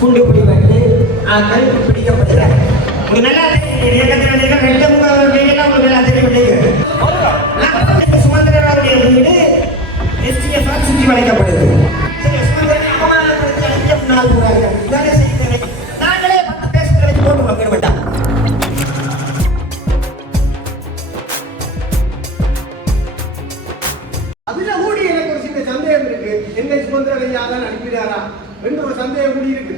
குண்டு பிடிப்பட்டு ஆக்கள் பிடிக்கப்படுகிறார். உங்களுக்கு நல்லா இயக்கத்தில் ரெண்டு வேலையெல்லாம் உங்களுக்கு நல்லா தெரியவில்லை. சுமந்திரனுடைய வீடு STF சுற்றி வளைக்கப்படுது. சரி, சுமந்திரனை அவமானப்படுத்தி முன்னால் போறார்கள். இதானே செய்தி. நாங்களே 10 பேசுகிற வச்சு போட்டு வைக்க வேண்டாம். அதுல கூடி எனக்கு ஒரு சின்ன சந்தேகம் இருக்கு. என்ன சுமந்திரன் அனுப்பினாரா என்று ஒரு சந்தேகம் கூடி இருக்கு.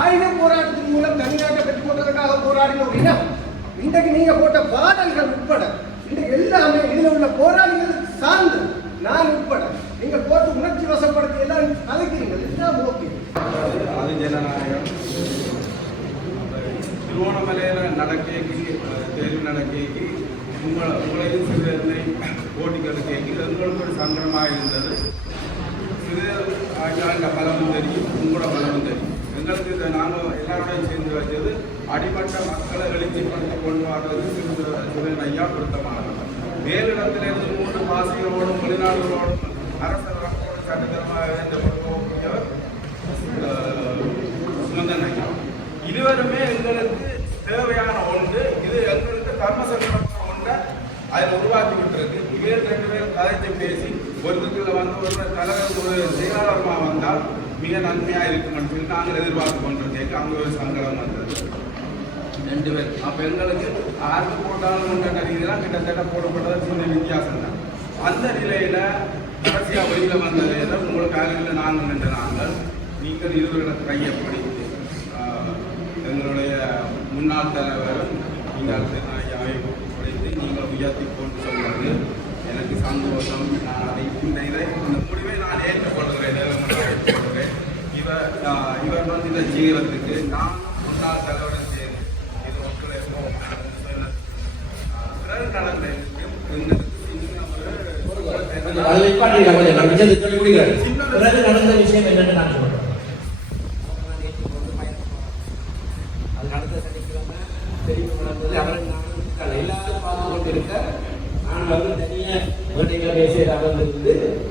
ஆயுத போராட்டத்தின் மூலம் தமிழ்நாட்டை பெற்றுக் கொண்டதற்காக போராடின ஒரு இனம். இன்றைக்கு நீங்க போட்ட பாடல்கள் உட்பட இன்றைக்கு எல்லாமே இதுல உள்ள போராளிகள் சார்ந்து நான் உட்பட நீங்க போட்டு உணர்ச்சி வசப்படுத்தி எல்லாம் கலைக்கிறீங்க. எல்லாம் ஓகே. அது ஜனநாயகம். திருவோணமலையில நடக்கி தேர்வு நடக்கி உங்களையும் சிறுவர்களை போட்டிகள் கேட்கி எங்களுக்கு ஒரு சங்கடமாக இருந்தது. இது பலமும் தெரியும், உங்களோட பலமும் தெரியும். எங்களுக்கு இதை நாங்கள் எல்லாரோடையும் சேர்ந்து வச்சது அடிமட்ட மக்களை எழுச்சிப்படுத்தி கொண்டு வர்றது சிவன் ஐயா பொருத்தமானது. மேலிடத்திலிருந்து 3 பாசிகளோடும் வெளிநாடுகளோடும் அரசரோடும் சட்டத்தரமாக இணைக்கப்படக்கூடியவர் சுமந்தன் ஐயா. இருவருமே எங்களுக்கு தேவையான ஒன்று. இது எங்களுக்கு கர்மசங்கடம் ஒன்றை அதில் உருவாக்கி விட்டுருக்கு. இவர் 2 பேரும் கதைச்சு பேசி ஒரு இதுக்குள்ள வந்து ஒரு கழகம் ஒரு செயலாளர்மா வந்தால் மிக நன்மையாக இருக்கும்னு சொல்லி நாங்கள் எதிர்பார்த்து கொண்டிருக்கேன். அங்கே ஒரு சங்கடம் வந்தது 2 பேர். அப்போ எங்களுக்கு ஆர்த்து போட்டாலும் கொண்ட கருவிகளாம் கிட்டத்தட்ட போடப்பட்டது சின்ன வித்தியாசம் தான். அந்த நிலையில் கடைசியாக வெளியில் வந்த நிலையில் உங்களுக்கு அருகில் நாங்கள் நின்ற நாங்கள் நீங்கள் இருவர்களை கையப்படுத்தி எங்களுடைய முன்னாள் தலைவரும் நீங்கள் ஐயாவை படித்து நீங்கள் உயர்த்தி கொண்டு சொன்னது எனக்கு சந்தோஷம். நான் அதை இந்த முடிவை நான் ஏற்றுக்கொள்கிறேன். இவர் வந்து இந்த ஜீவத்துக்கு நான் முன்னாள் தலைவருடன் சேர்ந்து இது ஒத்துழைப்போம் பிறகு நடந்த விஷயம் என்னன்னு நான் சொல்றேன்.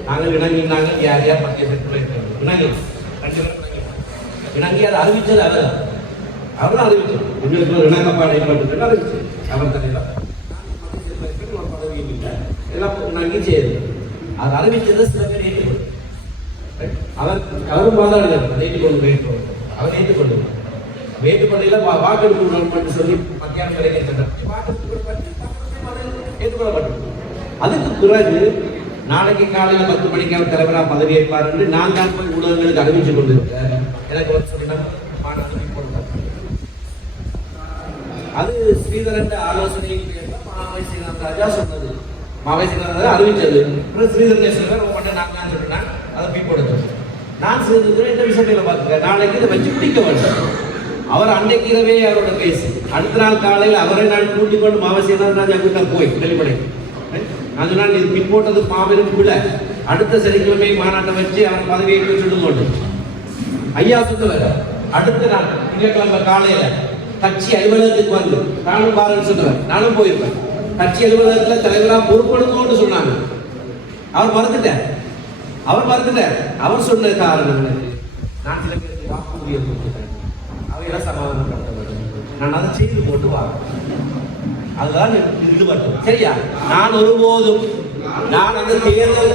நாங்கள் இணங்கினாங்க. யார் யார் இணங்கி அதை அறிவிச்சது அவர் அறிவிச்சது. உங்களுக்கு ஒரு இணக்கப்பாடு ஏற்பட்டு அறிவிச்சு அவர் தலைவர் ஒரு பதவியும் இல்லை எல்லாம் இணங்கி செய்யுது. அது அறிவிச்சது சில பேர் ஏற்றுக்கொண்டு அவரும் வாதாடுகிறார். ஏற்றுக்கொண்டு அவர் ஏற்றுக்கொண்டு வாக்கெடுப்பு சொல்லி மத்தியானம் வரைக்கும் ஏற்றுக்கொள்ளப்பட்டது. அதுக்கு பிறகு நாளைக்கு காலையில் 10 மணிக்கு அவர் தலைவராக பதவியேற்பார் என்று நான் தான் போய் ஊடகங்களுக்கு அறிவிச்சு கொண்டிருக்கேன். எனக்கு வந்து சொன்ன அது ஸ்ரீதரன் ஆலோசனை மாவை சீனாத் ராஜா சொன்னது. மாவை சீனாத் ராஜா அறிவிச்சது. ஸ்ரீதரன் சொல்றேன் நான் சொல்றேன் அதை போய் கொடுத்தோம். நான் செய்தது இந்த விஷயங்களை பார்த்துக்க நாளைக்கு இதை வச்சு பிடிக்க வேண்டும். அவர் அன்றைக்கு இரவே அவரோட பேசி அடுத்த நாள் காலையில் அவரை நான் கூட்டிக் கொண்டு மாவை சீனாத் ராஜா கிட்ட போய் வெளிப்படை அதனால் இது பின்போட்டது மாபெரும் பிள்ளை. அடுத்த சனிக்கிழமை மாநாட்டை வச்சு அவர் பதவியேற்க சொல்லுங்கொண்டு ஐயா சொன்னவர் அடுத்த நாள் திங்கட்கிழமை காலையில கட்சி அலுவலகத்துக்கு வந்து நானும் பாருன்னு சொன்னவர். நானும் போயிருப்பேன். கட்சி அலுவலகத்தில் தலைவராக பொறுப்படுத்தோன்னு சொன்னாங்க. அவர் மறுத்துட்டார். அவர் சொன்ன காரணம் நான் சில பேருக்கு வாக்குறுதியை கொடுத்துட்டேன். அவையெல்லாம் சமாதானப்படுத்த நான் அதை செய்து போட்டு வாங்க அதுதான் ஈடுபட்டது. சரியா? நான் ஒருபோதும் நான் அந்த தேர்தல்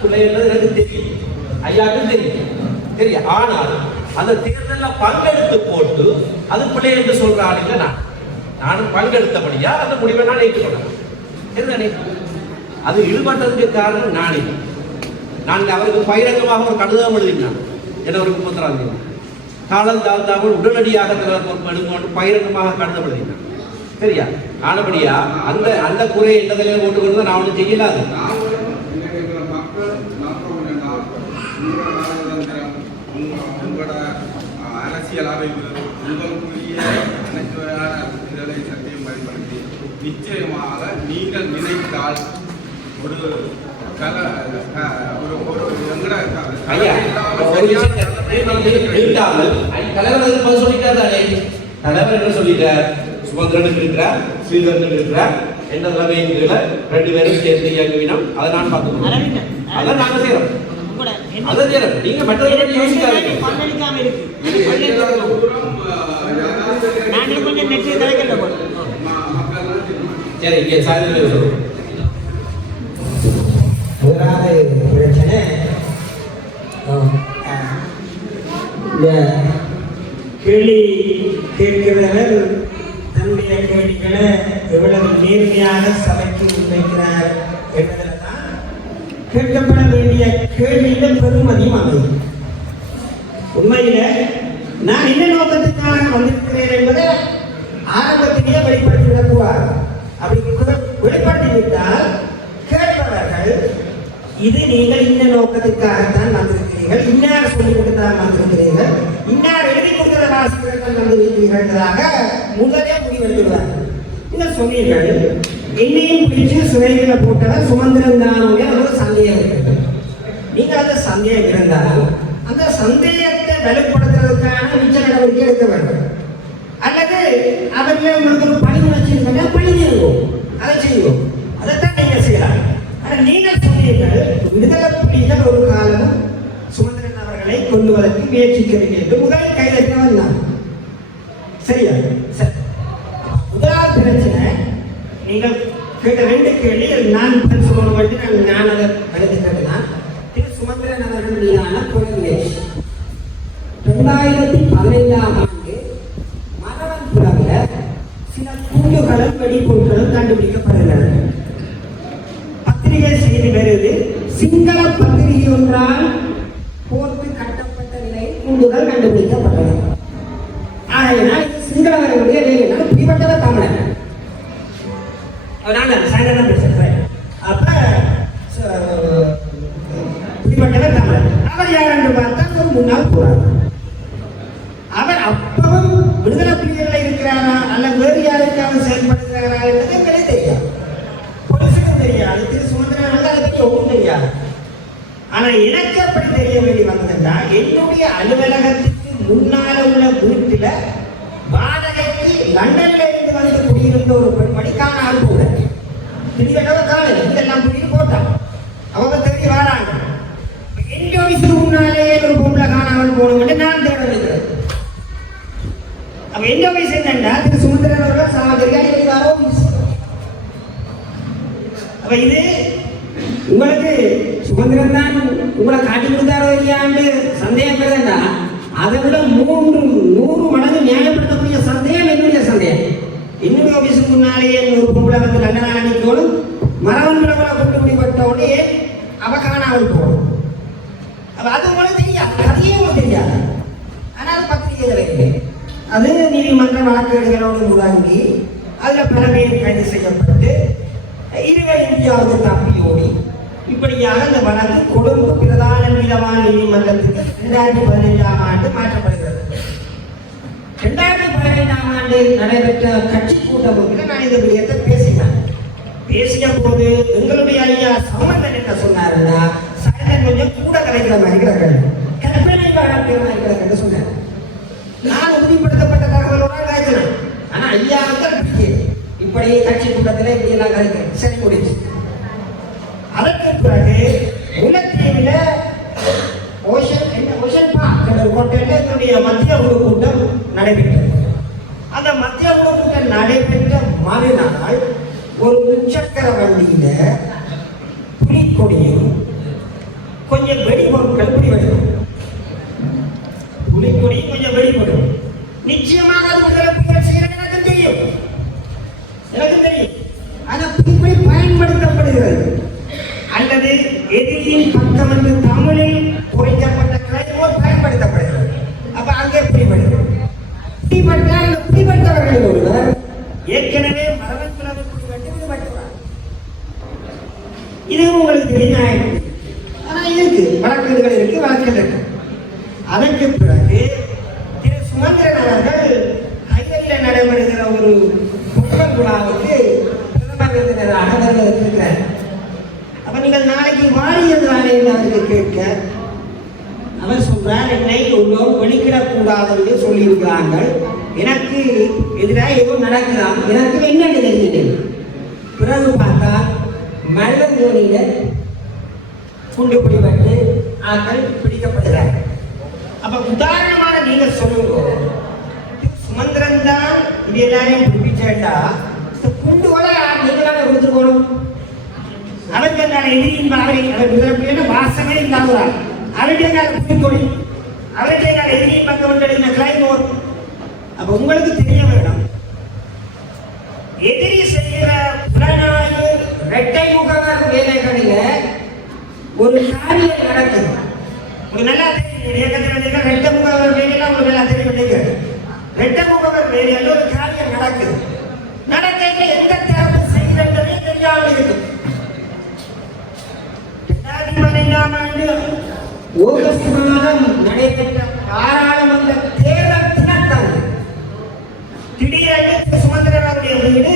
பிள்ளை என்பது எனக்கு தெரியும், ஐயாவுக்கும் தெரியும். சரியா? ஆனால் அந்த தேர்தலில் பங்கெடுத்து போட்டு அது பிள்ளை என்று சொல்ற ஆளுங்க நானும் பங்கெடுத்தபடியா அந்த முடிவை நான் ஏற்றுக்கொண்டேன். அது ஈடுபட்டதுக்கு காரணம் நான் அவருக்கு பகிரங்கமாக ஒரு கடிதம் எழுதினான். ஜனவரி 31ஆம் தேதி காலம் தாழ்த்தாமல் உடனடியாக தலைவர் பொறுப்பு எடுக்கொண்டு பகிரங்கமாக கடிதம் எழுதினான். சரியா? ஆனபடியா அந்த குறையை எந்த தலைவர் போட்டுக்கொண்டு நான் ஒன்றும் செய்யலாது. உங்களோட அரசியல் அமைப்பு உங்களுக்குரிய இதனை சத்தியம் பயன்படுத்தி நிச்சயமாக நீங்கள் நினைத்தால் ஒரு தலைவர் என்ன சொல்லிட்டார்? சுமந்திரனுக்கு இருக்கிறார், ஸ்ரீதரனுக்கு இருக்கிறார், எந்த தலைமையின் 2 பேரும் சேர்ந்து இயங்குவினோம். அதை நான் பார்த்துக்கணும். அதான் நாங்கள் செய்யறோம். கூட அதை செய்யலாம். நீங்க மற்றதை பற்றி யோசிக்காதீங்க. பல்லடிக்காம இருக்கு நாங்கள் கொஞ்சம் நெட்டு கிடைக்கல போல. சரி இங்கே சாயந்தரம் சொல்லுவோம். முதலாவது பிரச்சனை இந்த கேள்வி கேட்கிறவர் தன்னுடைய கேள்விகளை எவ்வளவு நேர்மையாக சபைக்கு முன்வைக்கிறார் என்பதில் தான் கேட்கப்பட வேண்டிய கேள்வியின் பெருமதியும் அமையும். உண்மையில நான் என்ன நோக்கத்துக்காக வந்திருக்கிறேன் என்பதை ஆரம்பத்திலேயே வெளிப்படுத்திவிடக்கூடாது. அப்படி வெளிப்படுத்திவிட்டால் கேட்பவர்கள் இது நீங்கள் இந்த நோக்கத்திற்காகத்தான் வந்திருக்கிறீர்கள், இன்னார் சொல்லிவிட்டுத்தான் வந்திருக்கிறீர்கள், இன்னார் எழுதி கொடுத்த வாசிக்கிறீர்கள் வந்திருக்கிறீர்களாக முதலே முடிவெடுத்துள்ளார்கள். நீங்கள் சொன்னீர்கள் என்னையும் பிடிச்சு சிறையில் போட்டவர் சுமந்திரன் தானோ ஒரு சந்தேகம் இருக்கிறது. நீங்கள் அந்த சந்தேகம் இருந்தால் அந்த சந்தேகத்தை வலுப்படுத்துவதற்கான மிச்ச நடவடிக்கை எடுக்க வேண்டும். அல்லது அவர்கள் உங்களுக்கு ஒரு பணி உணர்ச்சி இருக்கிறதா பணி செய்வோம், அதை செய்வோம், அதைத்தான் நீங்கள் செய்யலாம். ஆனால் நீங்கள் சொன்னீர்கள் விடுதலை புலிகள் ஒரு காலமும் சுமந்திரன் அவர்களை கொள்ளுவதற்கு முயற்சிக்கிறீர்கள் என்று முதல் கைதட்ட வந்தார். சரியா? சரி. முதலாவது பிரச்சனை நீங்கள் கேட்ட 2 கேள்வி நான் பதில் சொல்லணும் என்று நான் அதை எழுதிக்கிறேன். திரு சுமந்திரன் அவர்கள் மீதான கொலை முயற்சி 2015ஆம் ஆண்டு மரவன்புரத்தில் சில குண்டுகளும் வெடிபொருட்களும் கண்டுபிடிக்கப்படுகிறது. பத்திரிகை செய்தி வருது, சிங்கள பத்திரிகை ஒன்றால் போர்த்து கட்டப்பட்ட நிலையில் குண்டுகள் கண்டுபிடிக்கப்பட்டது. ஆகையினால் இது சிங்களவர்களுடைய வேலைகள் பிடிபட்டத தமிழர். நான் சாயந்தரம் பேசுகிறேன். அப்ப பிடிபட்டத தமிழர். அவர் யார் என்று பார்த்தால் ஒரு முன்னாள் போராளி. அவர் அப்பவும் விடுதலை புலிகளில் இருக்கிறாரா அல்ல வேறு யாருக்காவது செயல்படுகிறாரா என்பது எங்களுக்கு தெரியாது, பொலிசுக்கும் தெரியாது, திரு சுமந்திரன் அதை பற்றி ஒன்றும் தெரியாது. ஆனால் எனக்கு அப்படி தெரிய வேண்டி வந்ததுன்னா என்னுடைய அலுவலகத்துக்கு முன்னால உள்ள வீட்டில் வாடகைக்கு லண்டன்ல இருந்து வந்து குடியிருந்த ஒரு பெண்மணி காணாமல் கூட திடீரென காலையில் இதெல்லாம் குடியில் போட்டான். அவங்க தேடி வராங்க. எந்த ஆஃபீஸுக்கு முன்னாலேயே ஒரு பொம்பளை காணாமல் போகணும்னு நான் தேட வைக்கிறேன். அப்ப எந்த ஆஃபீஸ் என்னன்னா திரு சுமந்திரன் அவர்கள் சாமந்திரியா இன்னைக்கு வர ஆஃபீஸ். அப்ப இது உங்களுக்கு சுமந்திரன் தான் உங்களை காட்டி கொடுத்தாரோ இல்லையான்னு சந்தேகப்படுறா அதை விட 100 மடங்கு நியாயப்படுத்தக்கூடிய சந்தேகம் என்னுடைய சந்தேகம். என்னுடைய ஆஃபீஸுக்கு முன்னாலேயே ஒரு பொம்பளை வந்து லண்டனாக அணிக்கோளும் மரவன் விளவலை கொண்டு முடிப்பட்ட உடனே அவ காணாமல் போகணும். அப்ப அது உங்களுக்கு தெரியாது, கதையே உங்களுக்கு தெரியாது. ஆனால் பத்திரிகையில் வைக்கிறேன். அது நீதிமன்ற வழக்கறிஞரோடு முழங்கி அதில் பல பேர் கைது செய்யப்பட்டு இருவர் இந்தியாவுக்கு தப்பியோடி இப்படியாக இந்த வழக்கு கொழும்பு பிரதான நீதவான் நீதிமன்றத்துக்கு 2015ஆம் ஆண்டு மாற்றப்படுகிறது. 2015ஆம் ஆண்டு நடைபெற்ற கட்சி கூட்டத்தில் நான் இந்த விடயத்தை பேசினேன். பேசிய போது எங்களுடைய ஐயா சம்பந்தன் என்ன சொன்னாருன்னா சைலன் கொஞ்சம் கூட கலைக்கிற மாதிரி கிடக்கிறது, கற்பனை வழங்குற மாதிரி கிடக்கிறது சொன்னார். நான் உறுதிப்படுத்தப்பட்ட தகவலோட காய்ச்சினேன். ஆனா ஐயா வந்து இப்படி கட்சி கூட்டத்தில் இப்படி எல்லாம் கலைக்கிறேன். சரி முடிச்சு. அதற்கு பிறகு முல்லைத்தீவில் ஓஷன் பார்க் என்ற ஹோட்டலில் என்னுடைய மத்திய குழு கூட்டம் நடைபெற்றது. அந்த மத்திய குழு கூட்டம் நடைபெற்ற மறுநாள் ஒரு முச்சக்கர வண்டியில புலிக்கொடியும் கொஞ்சம் வெடிபொருட்கள் பிடிபடும். புலிக்கொடி கொஞ்சம் வெடிபடும். நிச்சயமாக அது விடுதலை புலிகள் செய்யறது எனக்கு தெரியும். ஆனா புலிக்கொடி பயன்படுத்தப்படுகிறது அல்லது எதிரியின் பக்கம் என்று தமிழில் குறைக்கப்பட்ட கிளைமோர் பயன்படுத்தப்படுகிறது. அப்ப அங்கே பிடிபடுகிறது. பிடிபட்டால் பிடிபட்டவர்கள் ஒருவர் ஏற்கனவே மரபன் பிளவு பிடிபட்டு விடுபட்டுவார். இது உங்களுக்கு தெரியும். ஆனா இருக்கு வழக்குகள் இருக்கு, வழக்குகள் இருக்கு. அதற்கு பிறகு திரு சுமந்திரன் அவர்கள் கையில் நடைபெறுகிற ஒரு பொங்கல் விழாவுக்கு பிரதமர் விருந்தினராக வருவதற்கிறார். அப்ப நீங்கள் நாளைக்கு வாரியது அவருக்கு கேட்க அவர் சொல்றார், என்னை ஒன்றும் வெளிக்கிடக்கூடாது என்று சொல்லியிருக்கிறாங்க. எனக்கு எதிராக ஏதோ நடக்கலாம், எனக்கு என்ன தெரிஞ்சது. பிறகு பார்த்தா மல்லங்கோணியில குண்டு பிடிபட்டு ஆட்கள் பிடிக்கப்படுகிறார். அப்ப உதாரணமாக நீங்க சொல்லுங்க, சுமந்திரன் தான் இது எல்லாரையும் பிடிச்சேன்டா குண்டுகளை நீங்களாக கொடுத்துருக்கணும். அவருக்கு நான் எதிரியின் அவரை வாசமே இல்லாதவரா அவருடைய புதுக்கொடி அவருடைய எதிரியின் பக்கம் வந்து கிளைமோர். அப்ப உங்களுக்கு தெரிய வேணும், எதிரி செய்கிற புலனாய்வு இரட்டை முகவர் வேலைகளில ஒரு காரியம் நடக்குது. ஒரு நல்லா தெரியும், ரெட்டை முகவர் வேலையெல்லாம் உங்களுக்கு நல்லா தெரியும். ரெட்டை முகவர் வேலையில ஒரு காரியம் நடக்குது. நடக்க எந்த தரப்பு செய்கிறதே தெரியாமல் இருக்கு. 2015ஆம் ஆண்டு ஆகஸ்ட் மாதம் நடைபெற்ற பாராளுமன்ற தேர்தல் தினத்தன்று திடீரென்று சுமந்திரனுடைய வீடு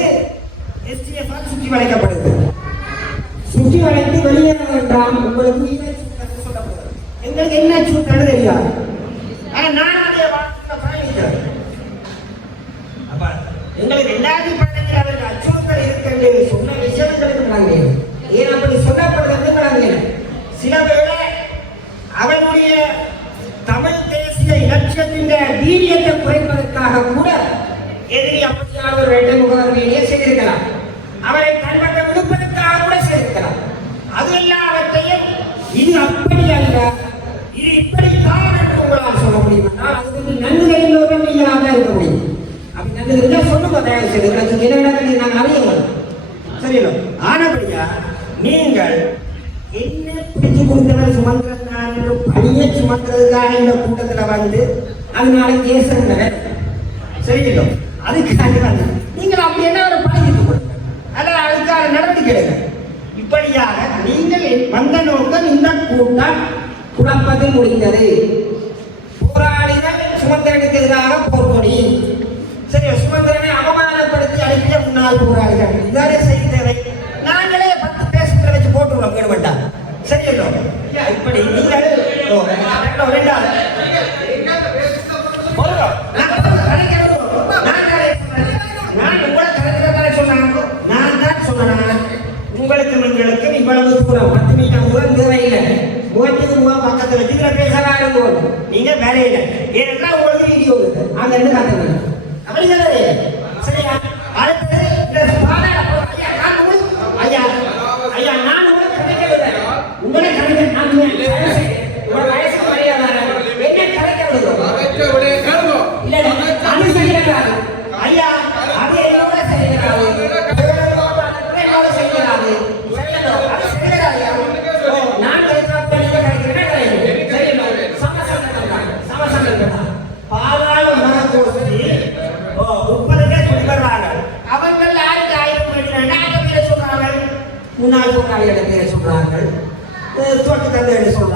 STF சுற்றி வளைக்கப்படுது. சுற்றி வளைத்து வெளியேற வேண்டாம், உங்களுக்கு சொல்லப்படுது. எங்களுக்கு என்ன சூழ்நிலை தெரியாது. ஆனா நான் அதே வாழ்க்கையில் பயணிக்கிறேன். அப்ப எங்களுக்கு 2015 அவருக்கு அச்சுறுத்தல் இருக்கிறது சொன்ன விஷயங்களுக்கு நாங்கள் ஏன் அப்படி சொல்லப்படுறது நாங்கள் சில வேளை அவனுடைய தமிழ் தேசிய இலட்சியத்தின் வீரியத்தை குறைப்பதற்காக கூட எதிரி அப்படியான ஒரு இரட்டை முகவர் வேலையை செய்திருக்கலாம். அவரை தன்பட்ட விடுப்பதற்காக கூட செய்திருக்கலாம். அது எல்லாவற்றையும் இது அப்படி அல்ல, இது இப்படித்தான் என்று உங்களால் சொல்ல முடியும். அதுக்கு நன்கு தெரிந்தவர்கள் நீங்களாக தான் இருக்க முடியும். அப்படி நன்கு தெரிஞ்சால் சொல்லுங்க, தயவு செய்து என்ன நடக்குது நாங்கள் அறிய சரியில்லை. ஆனபடியா நீங்கள் என்ன பிடிச்சு கொடுத்தவர் சுமந்திரன் என்று பணியை சுமத்துறதுக்காக இந்த கூட்டத்தில் வந்து அதனால கேசங்க சரியில்லை. அதுக்காக வந்து நீங்கள் அப்படி என்ன ஒரு பணிக்கிட்டு கொடுங்க, அல்லது அதுக்கான நடவடிக்கை எடுங்க. இப்படியாக நீங்கள் வந்த நோக்கம் இந்த கூட்டம் குழப்பத்தில் முடிந்தது. போராளிகள் சுமந்திரனுக்கு எதிராக போர்க்கொடி, சரி சுமந்திரனை அவமானப்படுத்தி அனுப்பிய முன்னாள் போராளிகள் இதானே செய்தி தேவை. நாங்களே 10 பேசுகிற வச்சு போட்டுள்ளோம் ஈடுபட்டா சரியோ. இப்படி நீங்கள் உங்களுக்கு எங்களுக்கு இவ்வளவு தூரம் 10 மீட்டர் தூரம் தேவையில்லை. 30 ரூபா பக்கத்தில் வச்சு இதில் பேசலாம். நீங்க வேலையில்லை ஏன்னா உங்களுக்கு வீடியோ இருக்கு அந்த ரெண்டு காட்டுங்க அப்படிங்கிறது சரியா. அடுத்தது ஐயா ஐயா நான் உங்களுக்கு கிடைக்கவில்லை, உங்களை கிடைக்க நான் வயசுக்கு மரியாதை என்ன கிடைக்க விடுவோம் இல்லை அது செய்யறாரு ஐயா, அது என்னோட செய்யறாரு என்னோட செய்யறாரு அது செய்யறாரு. நான் பாதாள மனக்கோஷ்டி 30 பேர் குடிவர்றாங்க. அவர்கள் யாருக்கு 1000 பேரை சொல்றாங்க, முன்னாள் போராளிகளை பேரை சொல்றார்கள், தோட்ட தந்தைகளை சொல்றாங்க.